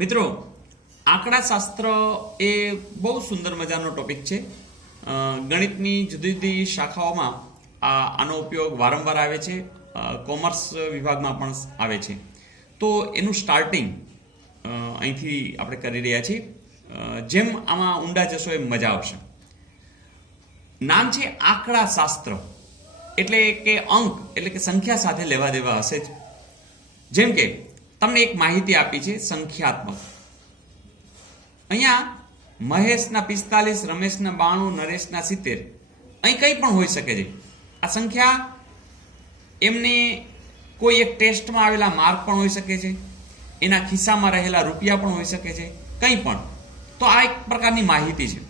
મિત્રો, આંકડાશાસ્ત્ર એ બહુ સુંદર મજાનો ટોપિક છે. ગણિતની જુદી જુદી શાખાઓમાં આનો ઉપયોગ વારંવાર આવે છે. કોમર્સ વિભાગમાં પણ આવે છે. તો એનું સ્ટાર્ટિંગ અહીંથી આપણે કરી રહ્યા છીએ. જેમ આમાં ઊંડા જશો એમ મજા આવશે. નામ છે આંકડાશાસ્ત્ર, એટલે કે અંક એટલે કે સંખ્યા સાથે લેવા દેવા હશે જ. જેમ કે તમને એક માહિતી આપી છે સંખ્યાત્મક. અહીંયા મહેશના 45, રમેશના 92, નરેશના 70, અહીં કંઈ પણ હોઈ શકે છે. આ સંખ્યા એમને કોઈ એક ટેસ્ટમાં આવેલા માર્ક પણ હોઈ શકે છે, એના ખિસ્સામાં રહેલા રૂપિયા પણ હોઈ શકે છે, કંઈ પણ. તો આ એક પ્રકારની માહિતી છે.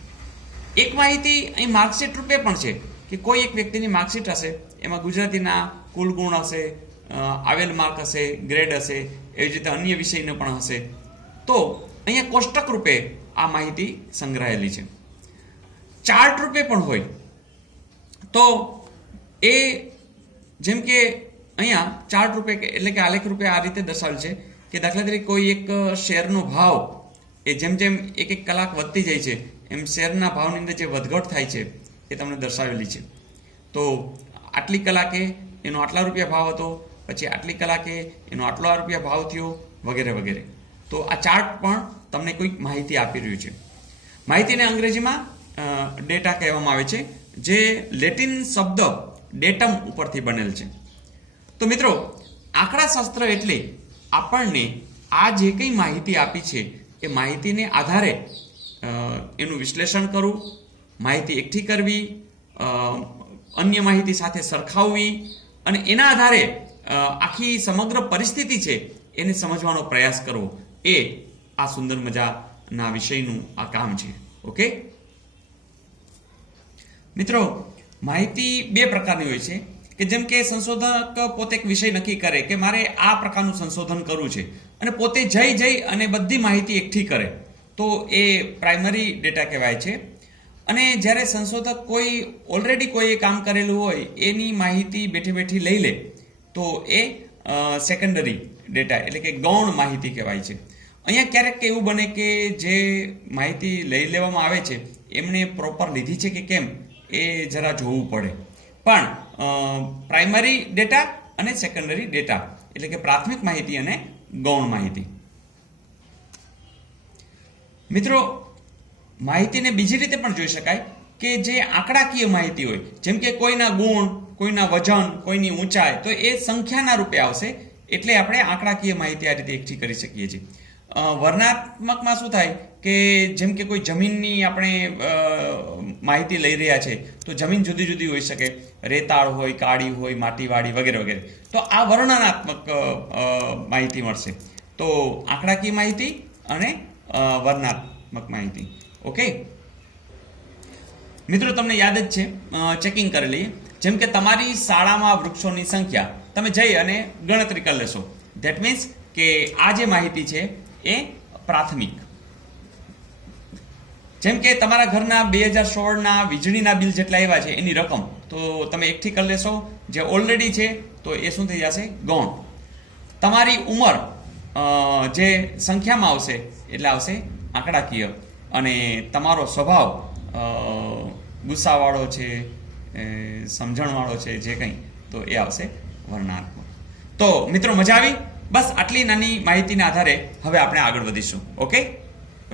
એક માહિતી અહીં માર્કશીટ રૂપે પણ છે કે કોઈ એક વ્યક્તિની માર્કશીટ હશે, એમાં ગુજરાતીના કુલ ગુણ હશે, આવેલ માર્ક હશે, ગ્રેડ હશે, એવી રીતે અન્ય વિષયનો પણ હશે. તો અહીંયા કોષ્ટક રૂપે આ માહિતી સંગ્રહાયેલી છે. ચાર્ટ રૂપે પણ હોય. તો એ જેમ કે અહીંયા ચાર્ટ રૂપે એટલે કે આલેખ રૂપે આ રીતે દર્શાવેલ છે કે દાખલા તરીકે કોઈ એક શેરનો ભાવ એ જેમ જેમ એક એક કલાક વધતી જાય છે એમ શેરના ભાવની અંદર જે વધઘટ થાય છે એ તમને દર્શાવેલી છે. તો આટલી કલાકે એનો આટલા રૂપિયા ભાવ હતો, પછી આટલી કલાકે એનો આટલા રૂપિયા ભાવ થયો, વગેરે વગેરે. તો આ ચાર્ટ પણ તમને કોઈક માહિતી આપી રહ્યું છે. માહિતીને અંગ્રેજીમાં ડેટા કહેવામાં આવે છે, જે લેટિન શબ્દ ડેટમ ઉપરથી બનેલ છે. તો મિત્રો, આંકડાશાસ્ત્ર એટલે આપણને આ જે કંઈ માહિતી આપી છે એ માહિતીને આધારે એનું વિશ્લેષણ કરવું, માહિતી એકઠી કરવી, અન્ય માહિતી સાથે સરખાવવી અને એના આધારે આખી સમગ્ર પરિસ્થિતિ છે એને સમજવાનો પ્રયાસ કરવો, એ આ સુંદર મજાના વિષયનું આ કામ છે. ઓકે મિત્રો, માહિતી બે પ્રકારની હોય છે કે જેમ કે સંશોધક પોતે એક વિષય નક્કી કરે કે મારે આ પ્રકારનું સંશોધન કરવું છે અને પોતે જઈ અને બધી માહિતી એકઠી કરે, તો એ પ્રાઇમરી ડેટા કહેવાય છે. અને જ્યારે સંશોધક કોઈ ઓલરેડી કોઈ કામ કરેલું હોય એની માહિતી બેઠી બેઠી લઈ લે, તો એ સેકન્ડરી ડેટા એટલે કે ગૌણ માહિતી કહેવાય છે. અહીંયા ક્યારેક એવું બને કે જે માહિતી લઈ લેવામાં આવે છે એમણે પ્રોપર લીધી છે કે કેમ એ જરા જોવું પડે. પણ પ્રાઇમરી ડેટા અને સેકન્ડરી ડેટા એટલે કે પ્રાથમિક માહિતી અને ગૌણ માહિતી. મિત્રો, માહિતીને બીજી રીતે પણ જોઈ શકાય કે જે આંકડાકીય માહિતી હોય, જેમ કે કોઈના ગુણ, કોઈના વજન, કોઈની ઊંચાઈ, તો એ સંખ્યાના રૂપે આવશે. એટલે આપણે આંકડાકીય માહિતી આ રીતે એકઠી કરી શકીએ છીએ. વર્ણનાત્મકમાં શું થાય કે જેમ કે કોઈ જમીનની આપણે માહિતી લઈ રહ્યા છે, તો જમીન જુદી જુદી હોઈ શકે, રેતાળ હોય, કાળી હોય, માટીવાળી, વગેરે વગેરે. તો આ વર્ણનાત્મક માહિતી મળશે. તો આંકડાકીય માહિતી અને વર્ણનાત્મક માહિતી. ઓકે મિત્રો, તમને યાદ જ છે, ચેકિંગ કરી લઈએ. જેમ કે તમારી શાળામાં વૃક્ષોની સંખ્યા તમે જઈ અને ગણતરી કરી લેશો. ધેટ મીન્સ કે આ જે માહિતી છે એ પ્રાથમિક. જેમ કે તમારા ઘરના 2016ના વીજળીના બિલ જેટલા આવ્યા છે એની રકમ તો તમે એકઠી કરી લેશો, જે ઓલરેડી છે તો એ શું થઈ જશે? ગૌણ. તમારી ઉંમર જે સંખ્યામાં આવશે એટલે આવશે આંકડાકીય. અને તમારો સ્વભાવ ગુસ્સાવાળો છે, સમજણવાળો છે, જે કંઈ, તો એ આવશે વર્ણનાત્મક. તો મિત્રો, મજા આવી? બસ આટલી નાની માહિતીના આધારે હવે આપણે આગળ વધીશું. ઓકે.